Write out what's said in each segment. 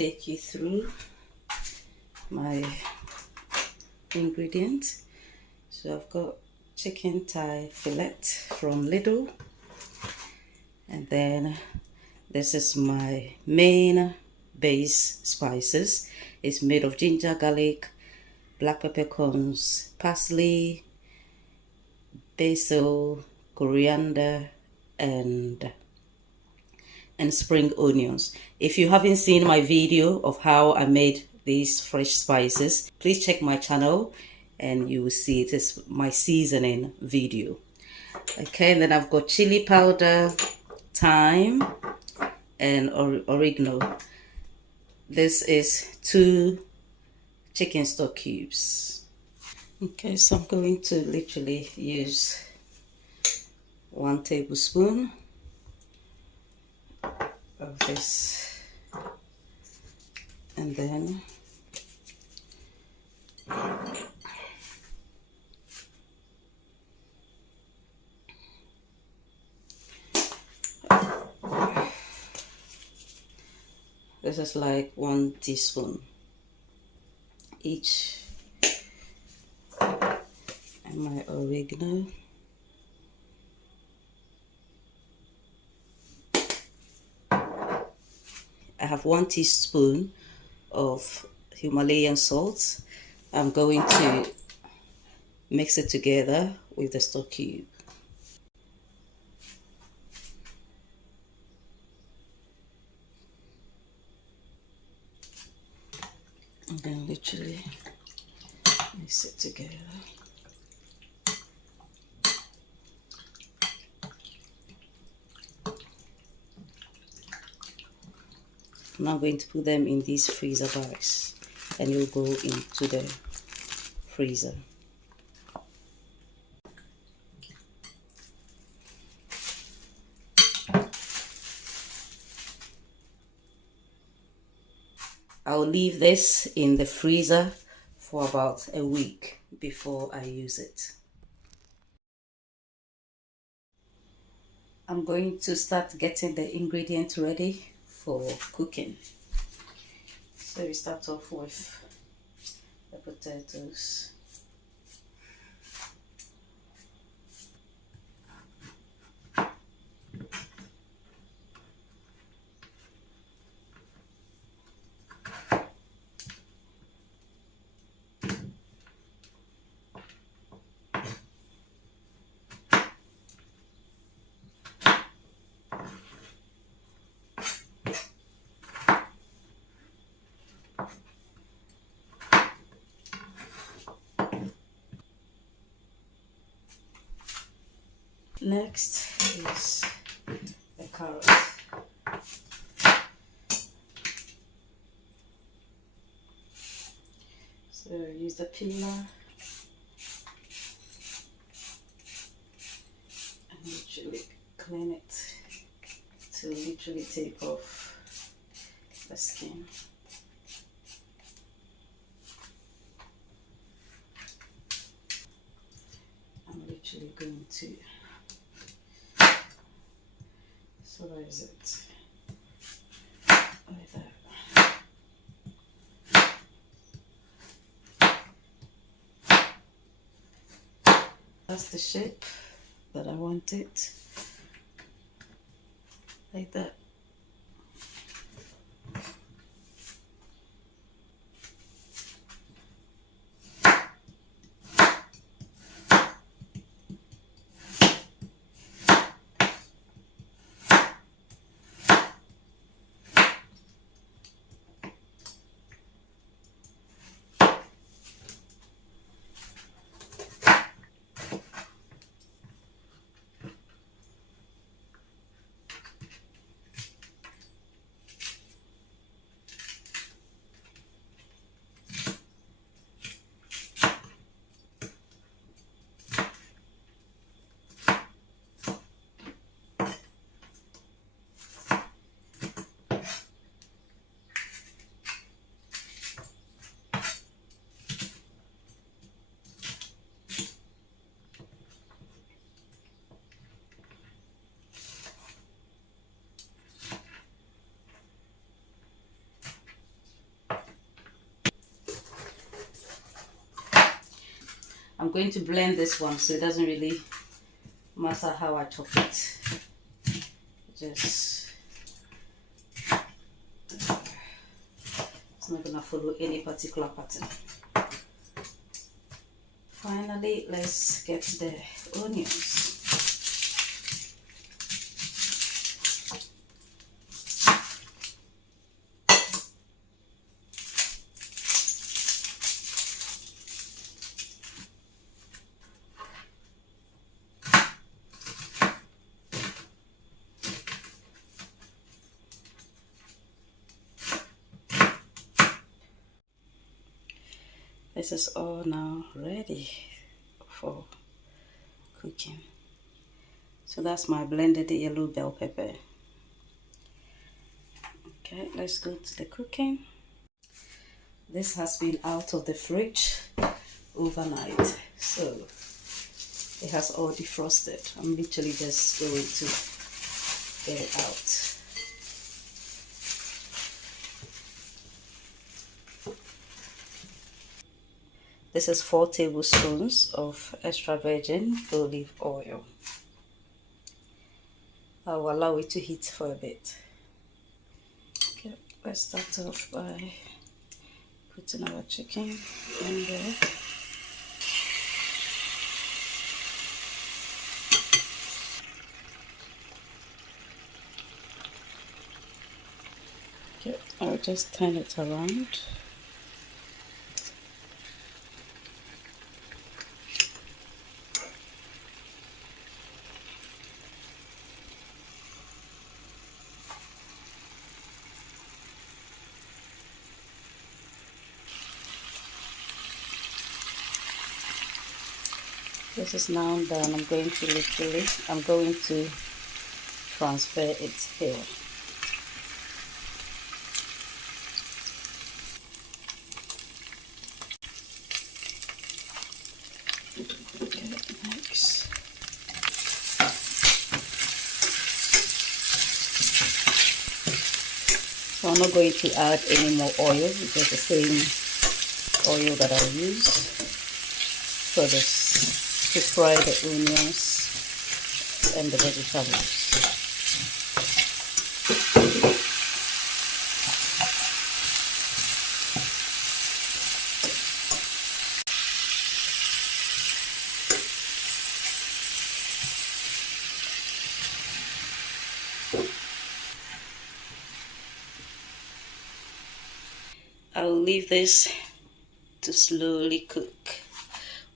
take you through my ingredients. So I've got chicken thigh fillet from Lidl, and then this is my main base spices. It's made of ginger, garlic, black peppercorns, parsley, peso, coriander, and spring onions. If you haven't seen my video of how I made these fresh spices, please check my channel and you will see it is my seasoning video. Okay, and then I've got chili powder, thyme, and oregano. This is 2 chicken stock cubes. Okay, so I'm going to literally use 1 tablespoon of this, and then this is like 1 teaspoon each, and my oregano. I have 1 teaspoon of Himalayan salt. I'm going to mix it together with the stock cube. And then literally mix it together. I'm now going to put them in these freezer bags, and you'll go into the freezer. I'll leave this in the freezer for about a week before I use it. I'm going to start getting the ingredients ready for cooking. So we start off with the potatoes. Next is the carrot. So use the peeler and literally clean it to literally take off the skin. I'm literally going to slice it like that. That's the shape that I want it, like that. I'm going to blend this one, so it doesn't really matter how I chop it. Just, it's not gonna follow any particular pattern. Finally, let's get the onions. This is all now ready for cooking. So that's my blended yellow bell pepper. Okay, let's go to the cooking. This has been out of the fridge overnight, so it has all defrosted. I'm literally just going to get it out. This is 4 tablespoons of extra virgin olive oil. I'll allow it to heat for a bit. Okay, let's start off by putting our chicken in there. Okay, I'll just turn it around. This is now done. I'm going to transfer it here. Okay, next. So I'm not going to add any more oil, because the same oil that I'll use for this, to fry the onions and the vegetables. I'll leave this to slowly cook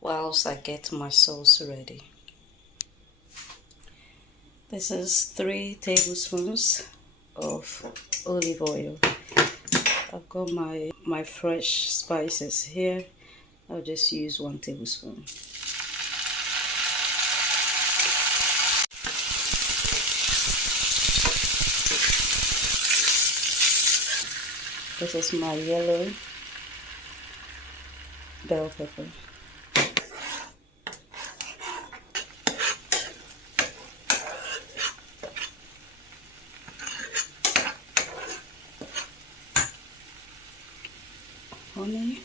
whilst I get my sauce ready. This is 3 tablespoons of olive oil. I've got my fresh spices here. I'll just use 1 tablespoon. This is my yellow bell pepper. Honey,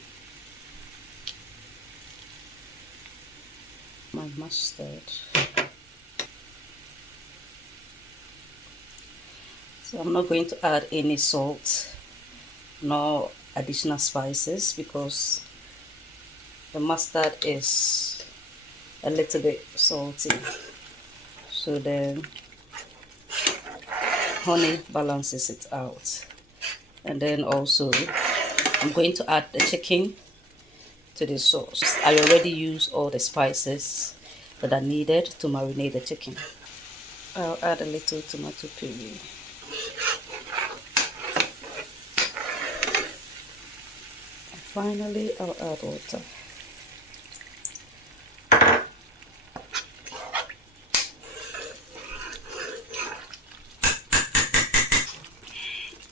my mustard. So I'm not going to add any salt, no additional spices, because the mustard is a little bit salty. So the honey balances it out. And then also I'm going to add the chicken to the sauce. I already used all the spices that are needed to marinate the chicken. I'll add a little tomato puree. And finally, I'll add water.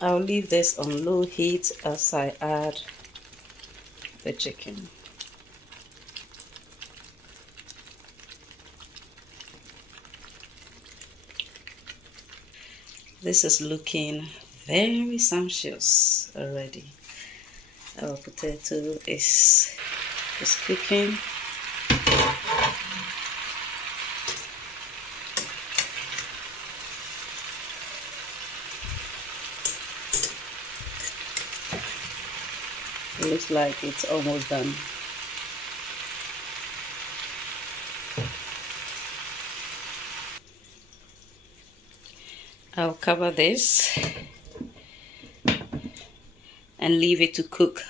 I'll leave this on low heat as I add the chicken. This is looking very sumptuous already. Our potato is cooking. looks like it's almost done. I'll cover this and leave it to cook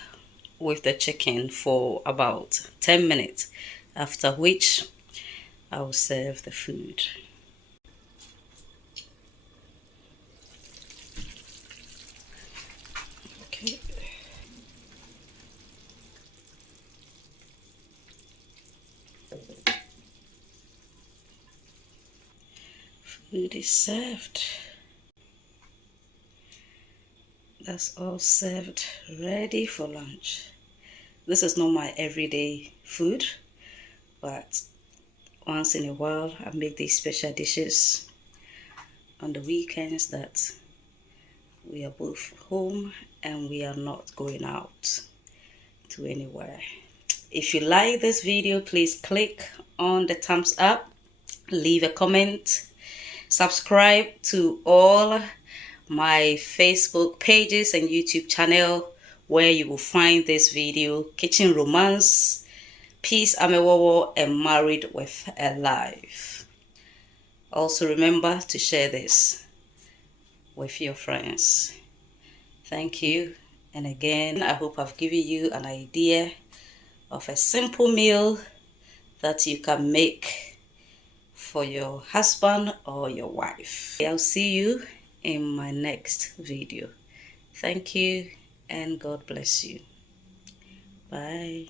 with the chicken for about 10 minutes, after which I'll serve the food. Okay. Food is served. That's all served, ready for lunch. This is not my everyday food, but once in a while I make these special dishes on the weekends that we are both home and we are not going out to anywhere. If you like this video, please click on the thumbs up, leave a comment, subscribe to all my Facebook pages and YouTube channel, where you will find this video: Kitchen Romance, Peace, Amewowor, and Married with a Life. Also remember to share this with your friends. Thank you. And again, I hope I've given you an idea of a simple meal that you can make for your husband or your wife. I'll see you in my next video. Thank you and God bless you. Bye.